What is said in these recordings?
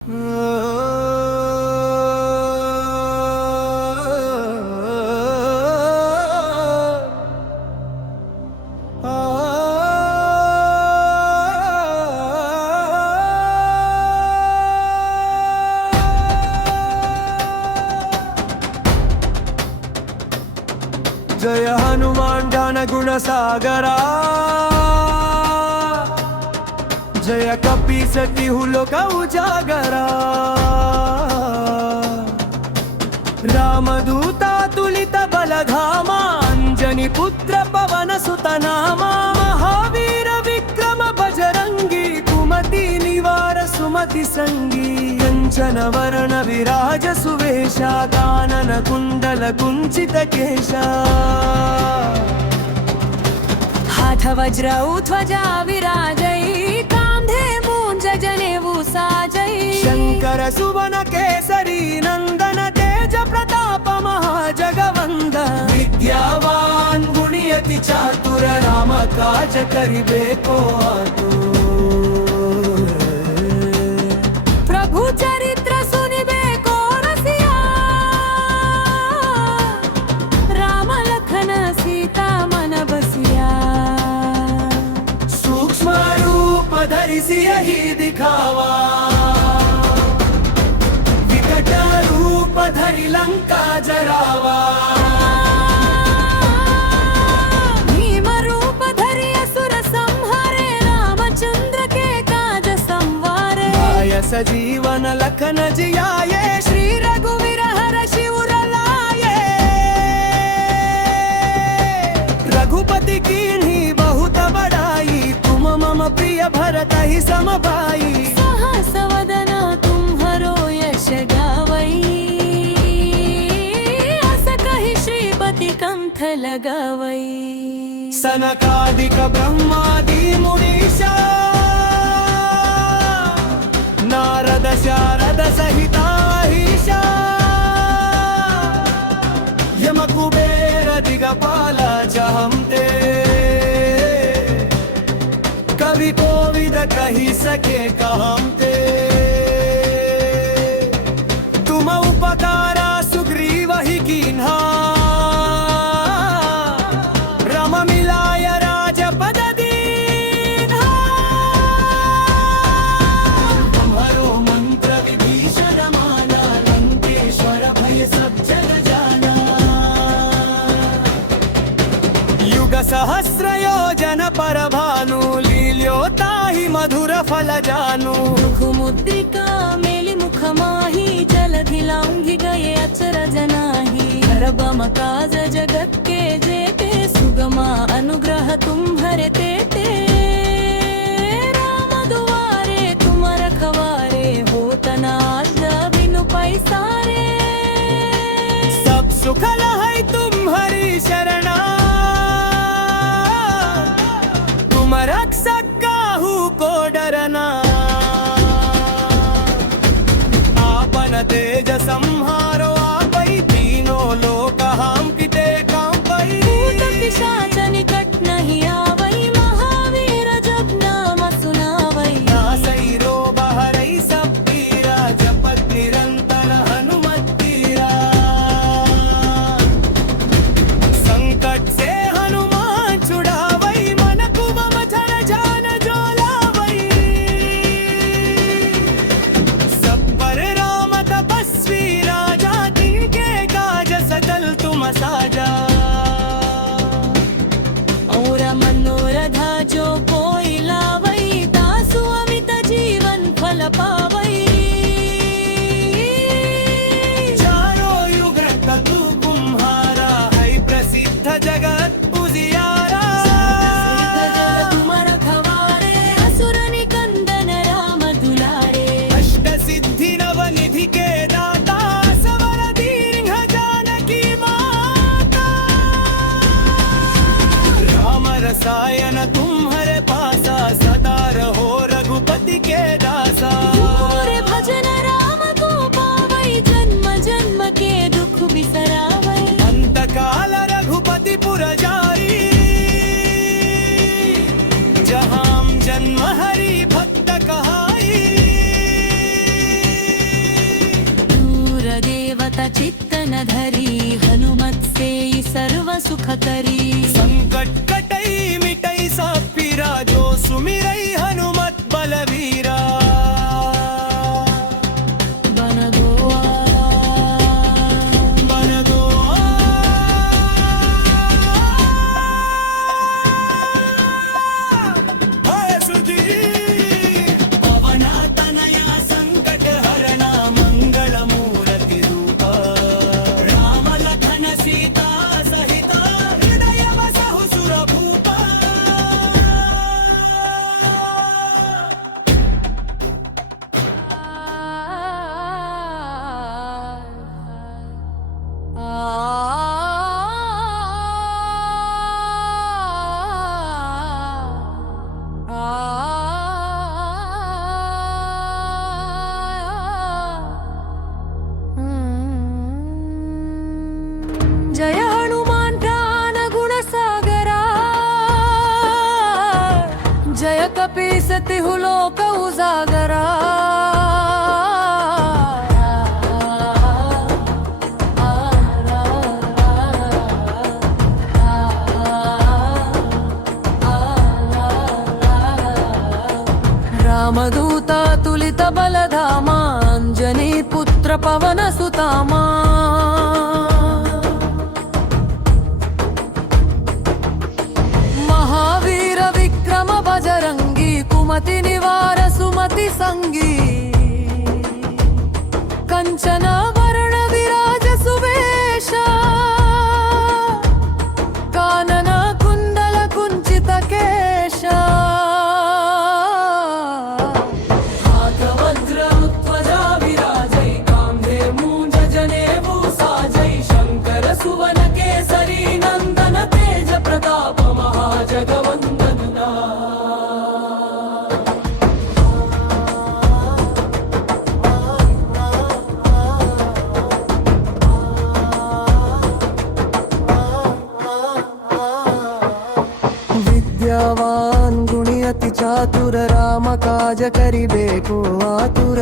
जय हनुमान ज्ञान गुण सागरा, जय कपीसती लोक उजागरा। रामदूता तुलित बलधामा, अंजनी पुत्र पवन सुत नामा। महावीर विक्रम बजरंगी, कुमति निवार सुमति संगी। कंचन वरण विराज सुवेशा, कानन कुंडल कुंचित केशा। हाथ वज्र ध्वजा विराजै, कांधे मूंज जनेऊ साजै। शंकर सुवन केसरी नंदन, तेज प्रताप महाजगवंदन। विद्यावान गुणी अति चातुर, राम काज करिबे को आतुर। प्रभु चरित्र सुनिबे को रसिया, राम लखन सीता मन बसिया। सूक्ष्म रूप धरि सियहि दिखावा, विकट रूप धरि लंका जरावा। भीम रूप धरि असुर संहारे, रामचंद्र के काज संवारे। आय सजीवन लखन जियाए, श्री रघुवीर हरषि उर लाए। रघुपति कीन्ही बहुत बड़ाई, तुम मम प्रिय भरत ही समभाई। सहस वदन तुम्हरो यश गावई, अस कहि श्रीपति कंठ लगावई। सनकादिक ब्रह्मादि मुनीषा, नारद शारद सहिता अहिषा। यम कुबेर दिगपाल चाहते, कवि कोविद कही सके कहते। तुम उपकारा सुग्रीव ही कीन्हा, राम मिलाय राजपद दीन्हा। तुम्हारो मंत्र विभीषण माना, लंकेश्वर भय सब जग जाना। युग सहस्र योजन पर भानु, लील्योताहि मधुर फल जानू। मुद्रिका मेलि मुख माही, जलधि लांघि गए अचरज नाही। धरबम काज जगत के जेते, सुगमा अनुग्रह तुम्हरे तेते। राम दुआरे तुम रखवारे, होत न आज्ञा बिनु पैसारे। सब सुख लहै तुम्हारी शरणा, तुम रक्षक काहू को डरना। आपन तेज संहारो आपै, तीनों लोक हम किते कांपै। भूत पिशाच निकट नहीं आवै, महावीर जब नाम सुनावै। नासै रोग हरै सब पीरा, जपत निरंतर हनुमत तीरा। दिसते हो लोक उजागरा रामदूता तुलित बलधामा अंजनी पुत्र पवन सुतामा महावीर विक्रम बजरंगी कुमति निवार सुमति संगी कंचन वर्ण विराज सुवेशा कानन कुंडल कुंचित केशा वज्रमुत्वजा विराजै काम्भे मूञ्ज जनेऊ साजै शङ्कर सुवन केसरी नन्दन तेज प्रताप महाजगवन्दना विद्यावान गुणी अति चातुर राम काज करिबेको आतुर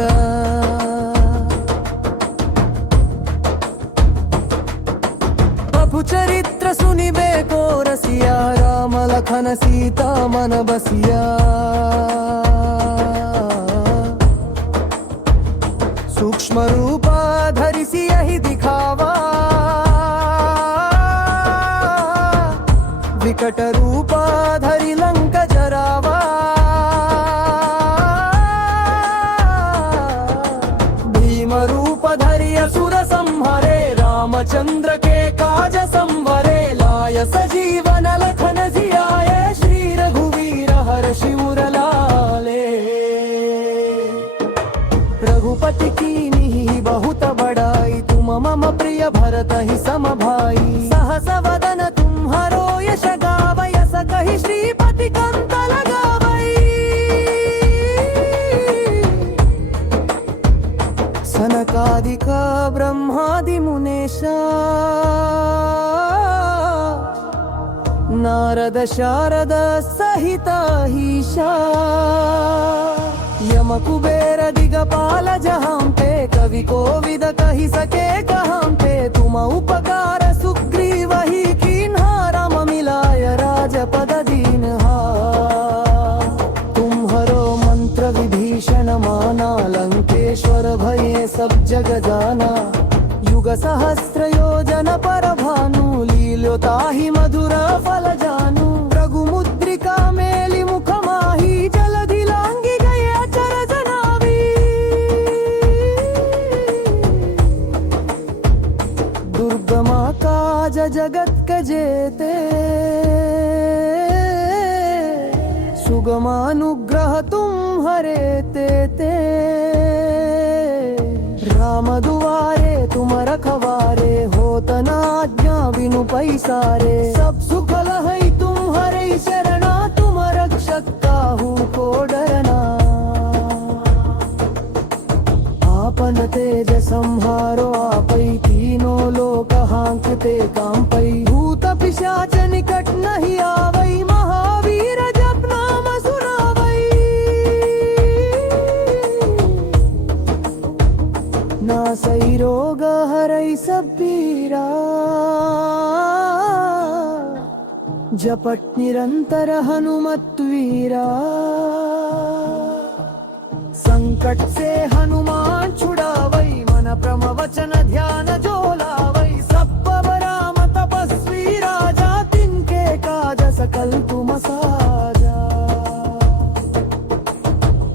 प्रभु चरित्र सुनिबेको रसिया राम लखन सीता मन बसिया सूक्ष्म रूपा धरिसी यही दिखावा विकट रूपा धरि लंक जरावा भीम रूप धरि असुर संहरे रामचंद्र के काज संवरे लाय सजीवन लखन जियाए श्री रघुवीर हर्षि उर लाले रघुपति कीन्ही बहुत बड़ाई तुम मम प्रिय भरत ही सम भाई सहस वदन तुम्हारो यश गावै यस कहि श्रीपति कंत लगावै सनकादिक ब्रह्मादि मुनेशा नारद शारद सहित ईशा यम कुबेर दिगपाल जहां पे कवि कोविद कहि सके कहां पे तुम उपकार सुग्रीव ही कीन्हा राम मिलाय राजपद दीन्हा तुम्हरो मंत्र विभीषण माना लंकेश्वर भये सब जग जाना युग सहस्र योजन पर भानु लील्यो ताहि मधुर फल जानू रघु मुद्रिका मेलि मुख माही जलधि लांगी गए अचर जनावी दुर्गमा काज जगत के जेते सुगमानुग्रह तुम हरे ते राम दुआरे तुम रखवारे होत न आज्ञा बिनु पैसारे सब सुख लहै तुम हरे शरणा तुम रक्षक काहू को डरना आपन तेज संहारो आपै तीनों लोक हांकते कांपै भूत पिशाच निकट नहीं आवै महावीर जप नाम सुनावै नासै रोग हरै सब पीरा जपट निरंतर हनुमत वीरा संकट से हनुमान छुड़ावै मन प्रम वचन ध्यान जो लावै सब पव राम तपस्वी राजा तिनके काज सकल तुम साजा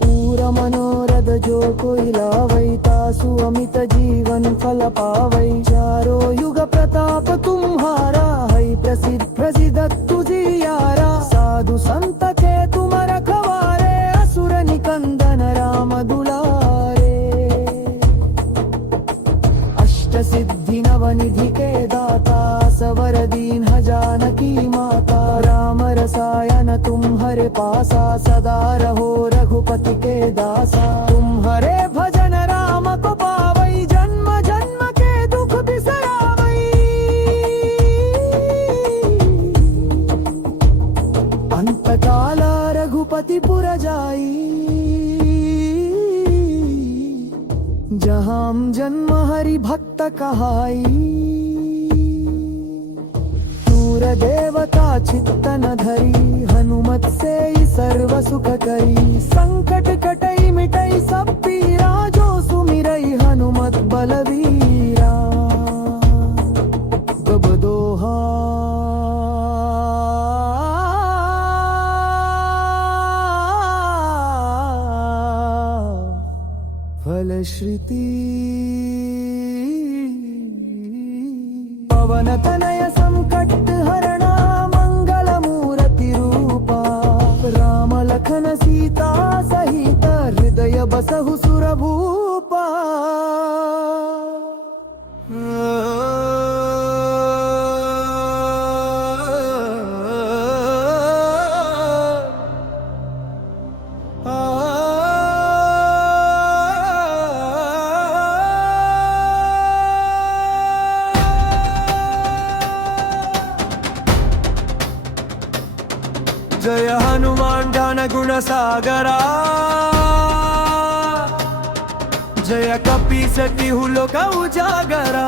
पूरा मनोरथ जो कोई लावै तासु अमित जीवन फल पावै चारों युग प्रताप तुम्हारा है प्रसिद्ध प्रसिद्ध तुझियारा साधु संत के तुम रखवारे असुर निकंदन राम दुलारे अष्ट सिद्धि नव निधि के दाता सवर दीन जानकी माता राम रसायन तुम हरे पासा सदा रहो रघुपति के दासा तुम हरे भजन राम को पावै जन्म जन्म के दुख बिसरावै अंत काल जहां जन्म हरि भक्त कहाई, दूर देवता चित्तन धरी, हनुमत से ही सर्व सुख करी। संकट कटई मिटई सब पीरा, जो सुमिरई हनुमत बलवीरा। गब दोहा फलश्रुति। पवन तनय संकट हरणा, मंगल मूर्ति रूपा। राम लखन सीता सहित, हृदय बसहु सुर भूपा। जय हनुमान ज्ञान गुण सागरा, जय कपीस तिहु लोक उजागरा।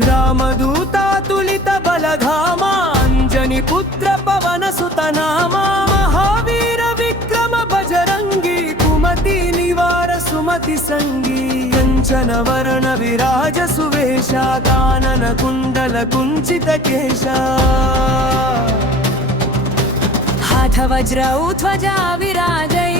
रामदूता तुलित बलधामा, अंजनी पुत्र पवन सुत नामा। महावीर विक्रम बजरंगी, कुमति निवार सुमति संगी। कंचन वरण विराज सुवेशा, कानन कुंडल कुंचित केशा। हाथ वज्र ध्वजा विराजै,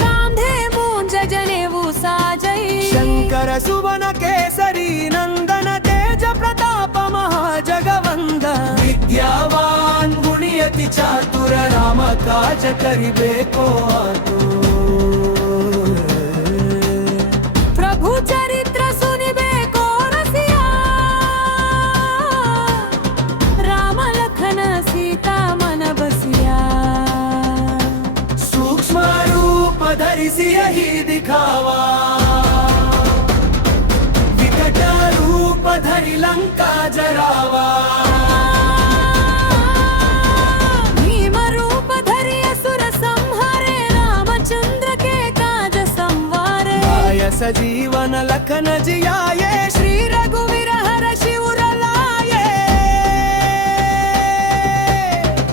कांधे मूंज जनेऊ साजै। शंकर सुवन केसरी नंदन, तेज प्रताप महाजगवंदन। विद्यावान गुणियति चातुर, राम काज करिबे को आतुर। प्रभु चरित्र सुनिबे को रसिया, राम लखन सीता मन बसिया। सूक्ष्म रूप धरिसि यही दिखावा, विकट रूप धरि लंका जरावा। भीम रूप धरि असुर संहारे, रामचंद्र के काज संवारे। सजीवन लखन जियाए, श्री रघुवीर हरषि उर लाए।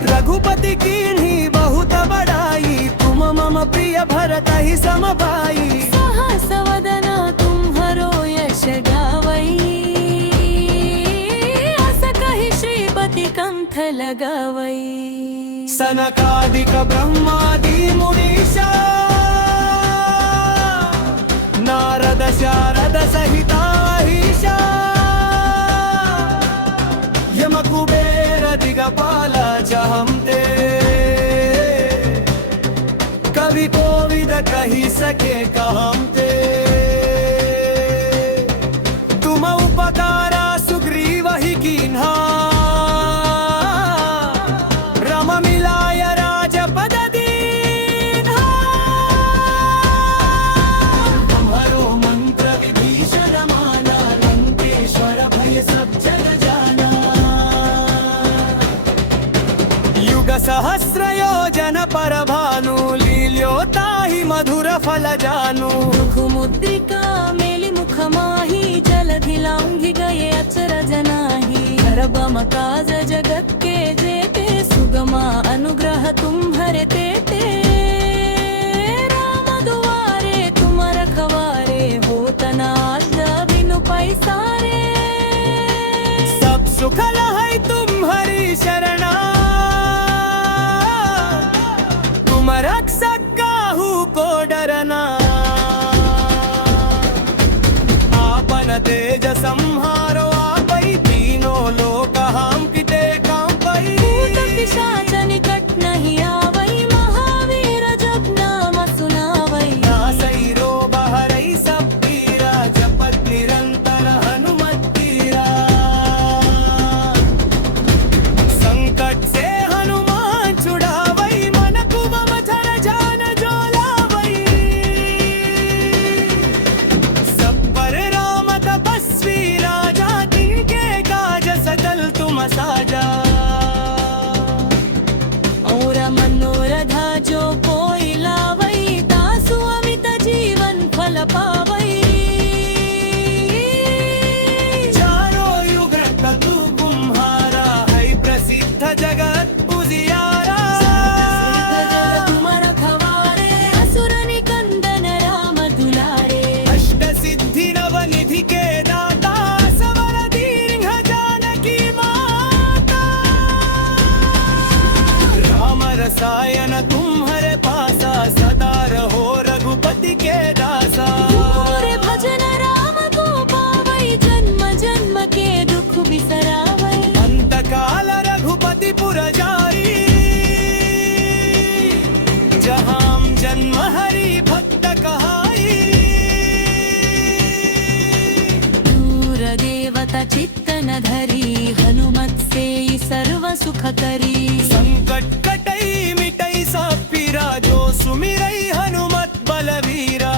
रघुपति कीन्ही बहुत बड़ाई, तुम मम प्रिय भरत ही समभाई। सहस वदन तुम्हरो यश गावई, अस कहि श्रीपति कंठ लगावई। सनकादिक ब्रह्मादि मुनीषा, नारद शारद सहिता ईशा। यम कुबेर दिगपाल चाहते, कवि कोविद कही सके कहते। तुम उपकारा सुग्रीव ही कीन्हा, राम मिलाय राजपद दीन्हा। तुम्हारो मंत्र विभीषण माना, लंकेश्वर भय सब जग जाना। युग सहस्र योजन पर भानु, लील्योताहि मधुर फल जानू। मुद्रिका मेलि मुख माही, जलधि लांघि गए अचरज नाही। हरबम काज जगत के जेते, सुगमा अनुग्रह तुम्हरे तेते। राम दुआरे तुम रखवारे, होत न आज्ञा बिनु पैसारे। सब सुख लहै तुम्हारी शरणा, तुम रक्षक काहू को डरना। आपन तेज संहारो आपै, तीनों लोक हम किते कांपै। भूत पिशाच निकट नहीं आवै, महावीर जप नाम सुनावै। नासै रोग हरै सब पीरा, जपत निरंतर हनुमत तीरा। संकट से हनुमान छुड़ावै, मन कुमम छर जान जो लावै। धरी हनुमत से सर्व सुख करी संकट कटई मिटई सब पीरा जो सुमिरई हनुमत बलवीरा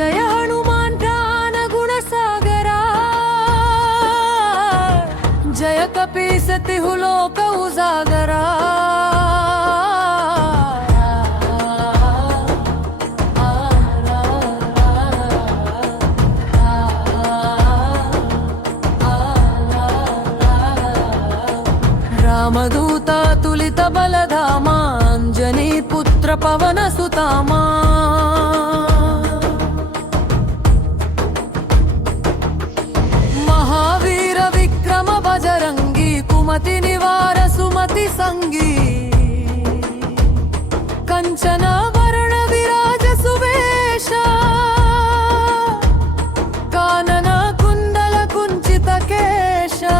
जय हनुमान ज्ञान गुण सागरा जय कपीस तिहु लोक उजागरा रामदूता तुलित बलधामा अंजनी पुत्र पवन सुतामा बजरंगी कुमति निवार सुमति संगी कंचन वर्ण विराज सुवेशा कानन कुंडल कुंचित केशा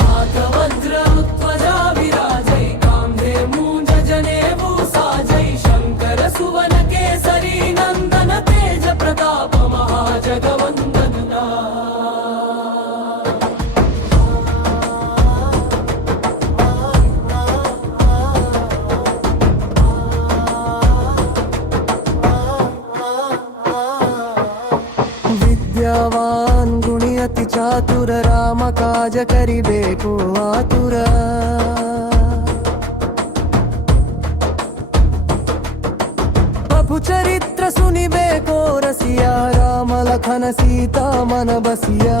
हाथ वज्र ध्वजा विराजै कांधे मूंज जनेऊ साजै शंकर सुवन केसरी नंदन तेज प्रताप महाजगवंदन विद्यावान गुणी अति चातुर राम काज करिबेको आतुर प्रभु चरित्र सुनिबेको रसिया राम लखन सीता मन बसिया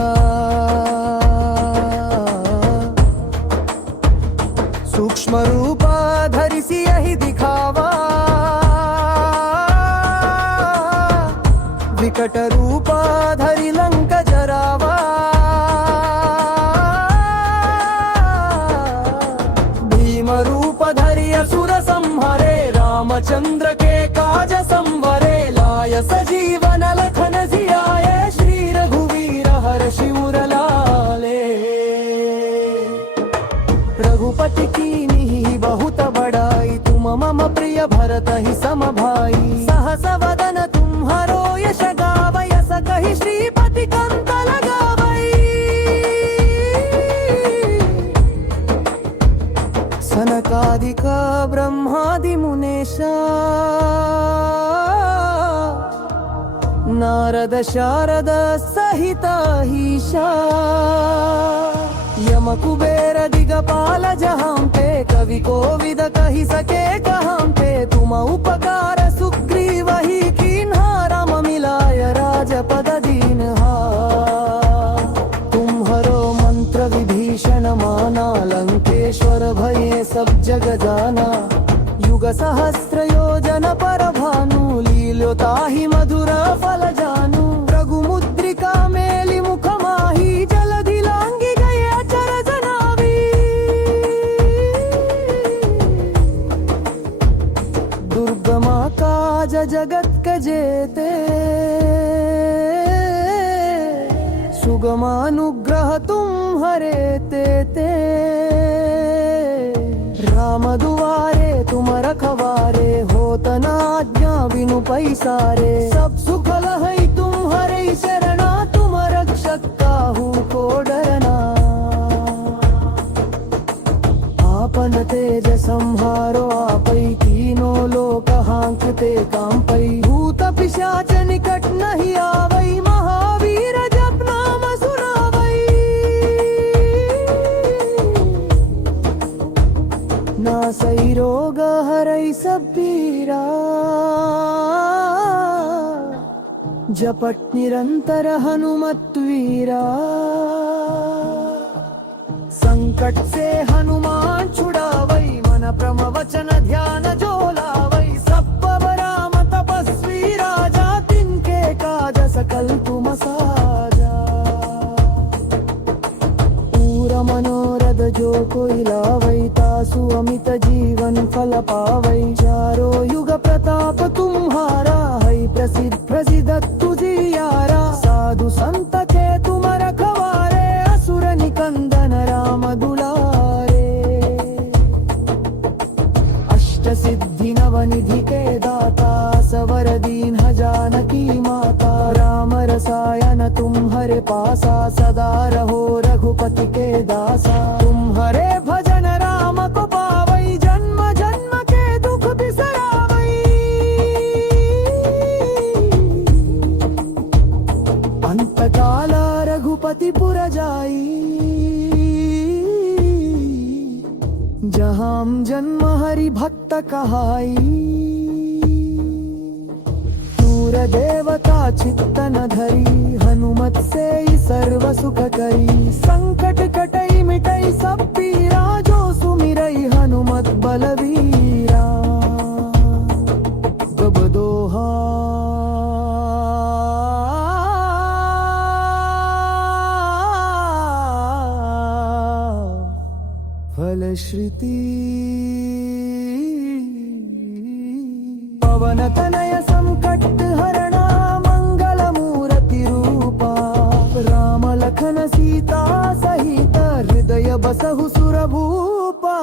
सूक्ष्म रूपा धरिसी यही दिखावा विकट रूपा धरि लंक जरावा भीम रूप धरि असुर संहरे रामचंद्र के काज संवरे लाय सजीवन लखन जियाए श्री रघुवीर हर्षि उर लाले रघुपति कीन्ही बहुत बड़ाई तुम मम प्रिय भरत ही सम भाई सहस वदन तुम्हारो यश गावै यस कहि श्रीपति कंत लगावै सनकादिक ब्रह्मादि मुनेशा नारद शारद सहित ईशा यम कुबेर दिगपाल जहां पे कवि कोविद कहि सके कहां पे तुम उपकार सुग्रीव ही कीन्हा राम मिलाय राजपद दीन्हा तुम्हरो मंत्र विभीषण माना लंकेश्वर भये सब जग जाना युग सहस्र योजन पर भानु लील्यो ताहि मधुर फल जानू रघुमुद्रिका मेलि मुख माही जलधि लांगी गए अचरज नावी दुर्गमा काज जगत के जेते सुगमानुग्रह तुम हरे ते राम दुआरे तुम रखवारे होत न आज्ञा बिनु पैसारे सब सुख लहै तुम हरे शरणा तुम रक्षक काहू को डरना आपन तेज संहारो आपै तीनों लोक हांकते कांपै भूत पिशाच निकट नहीं आवै महावीर जप नाम सुनावै नासै रोग हरै सब शब्बीरा जपट निरंतर हनुमत्वीरा संकट से हनुमान छुड़ावई मन प्रम वचन ध्यान जो लावई सब राम तपस्वी राजा तिनके काज सकल तुम साजा पूरा मनोरथ जो कोई लावई तासु अमित जीवन फल पावई चारों युग प्रताप तुम्हारा है प्रसिद्ध प्रसिद्ध तुझियारा साधु संत के तुम रखवारे असुर निकंदन राम दुलारे अष्ट सिद्धि नवनिधि के दाता सवर दीन जानकी माता राम रसायन तुम्हारे पासा सदा रहो रघुपति के दासा तुम्हारे भजन राम को पावई जन्म जन्म के दुख बिसरावई अंत काल रघुपति पुर जाई जहाँ जन्म हरि भक्त कहाई सूर देवता चित्तन धरी हनुमत से ही सर्व सुख करी संकट कटई मिटई सब पीरा जो सुमिरई हनुमत बलवीरा गब दोहा फलश्रुति पवन तनय संकट हरणा मंगल मूर्ति रूपा राम लखन सीता सहित हृदय बसहु सुर भूपा